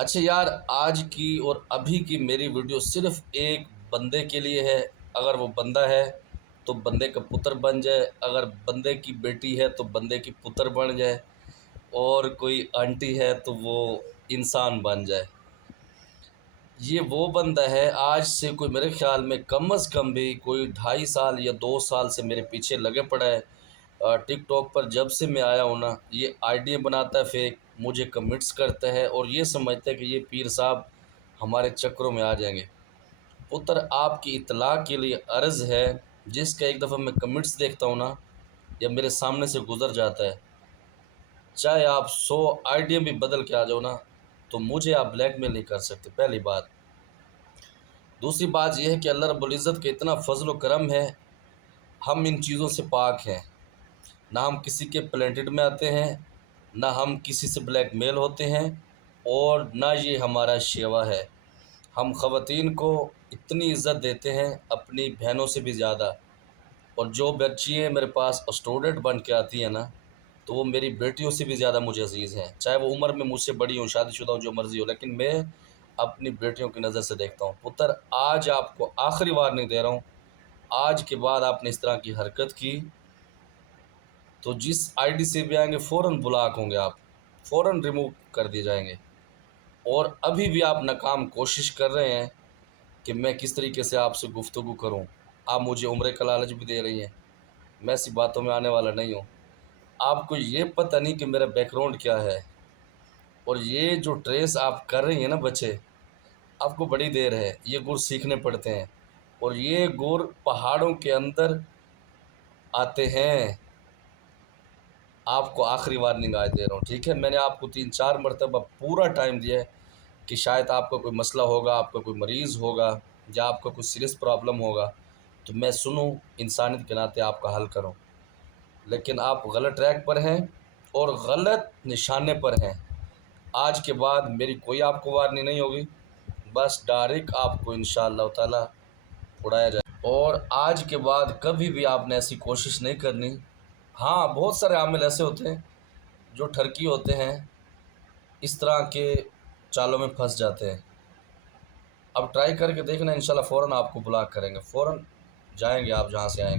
اچھا یار، آج کی اور ابھی کی میری ویڈیو صرف ایک بندے کے لیے ہے۔ اگر وہ بندہ ہے تو بندے کا پتر بن جائے، اگر بندے کی بیٹی ہے تو بندے کی پتر بن جائے، اور کوئی آنٹی ہے تو وہ انسان بن جائے۔ یہ وہ بندہ ہے آج سے کوئی میرے خیال میں کم از کم بھی کوئی 2.5 سال یا 2 سال سے میرے پیچھے لگے پڑا ہے۔ ٹک ٹاک پر جب سے میں آیا ہوں نا، یہ آئیڈیا بناتا ہے فیک، مجھے کمنٹس کرتا ہے اور یہ سمجھتا ہے کہ یہ پیر صاحب ہمارے چکروں میں آ جائیں گے۔ پتر، آپ کی اطلاع کے لیے عرض ہے، جس کا ایک دفعہ میں کمنٹس دیکھتا ہوں نا یا میرے سامنے سے گزر جاتا ہے، چاہے آپ 100 آئیڈیا بھی بدل کے آ جاؤ نا، تو مجھے آپ بلیک میل نہیں کر سکتے، پہلی بات۔ دوسری بات یہ ہے کہ اللہ رب العزت کا اتنا فضل و کرم ہے، ہم ان چیزوں سے پاک ہیں۔ نہ ہم کسی کے پلینٹڈ میں آتے ہیں، نہ ہم کسی سے بلیک میل ہوتے ہیں، اور نہ یہ ہمارا شیوا ہے۔ ہم خواتین کو اتنی عزت دیتے ہیں، اپنی بہنوں سے بھی زیادہ۔ اور جو بچیاں میرے پاس اسٹوڈنٹ بن کے آتی ہیں نا، تو وہ میری بیٹیوں سے بھی زیادہ مجھے عزیز ہیں، چاہے وہ عمر میں مجھ سے بڑی ہوں، شادی شدہ ہوں، جو مرضی ہو، لیکن میں اپنی بیٹیوں کی نظر سے دیکھتا ہوں۔ پتر، آج آپ کو آخری وارننگ دے رہا ہوں، آج کے بعد آپ نے اس طرح کی حرکت کی تو جس آئی ڈی سے بھی آئیں گے فوراً بلاک ہوں گے، آپ فوراً ریموو کر دیے جائیں گے۔ اور ابھی بھی آپ ناکام کوشش کر رہے ہیں کہ میں کس طریقے سے آپ سے گفتگو کروں۔ آپ مجھے عمرے کا لالچ بھی دے رہی ہیں، میں ایسی باتوں میں آنے والا نہیں ہوں۔ آپ کو یہ پتہ نہیں کہ میرا بیک گراؤنڈ کیا ہے، اور یہ جو ٹریس آپ کر رہی ہیں نا بچے، آپ کو بڑی دیر ہے، یہ گر سیکھنے پڑتے ہیں، اور یہ گر پہاڑوں کے اندر آتے ہیں۔ آپ کو آخری وارننگ آج دے رہا ہوں، ٹھیک ہے؟ میں نے آپ کو 3-4 مرتبہ پورا ٹائم دیا ہے کہ شاید آپ کا کوئی مسئلہ ہوگا، آپ کا کوئی مریض ہوگا، یا آپ کا کوئی سیریس پرابلم ہوگا، تو میں سنوں، انسانیت کے ناطے آپ کا حل کروں۔ لیکن آپ غلط ٹریک پر ہیں اور غلط نشانے پر ہیں۔ آج کے بعد میری کوئی آپ کو وارننگ نہیں ہوگی، بس ڈائریکٹ آپ کو انشاءاللہ تعالی اڑایا جائے۔ اور آج کے بعد کبھی بھی آپ نے ایسی کوشش نہیں کرنی۔ ہاں، بہت سارے عامل ایسے ہوتے ہیں جو ٹھرکی ہوتے ہیں، اس طرح کے چالوں میں پھنس جاتے ہیں۔ اب ٹرائی کر کے دیکھنا، انشاءاللہ فوراً آپ کو بلاک کریں گے، فوراً جائیں گے آپ جہاں سے آئیں گے۔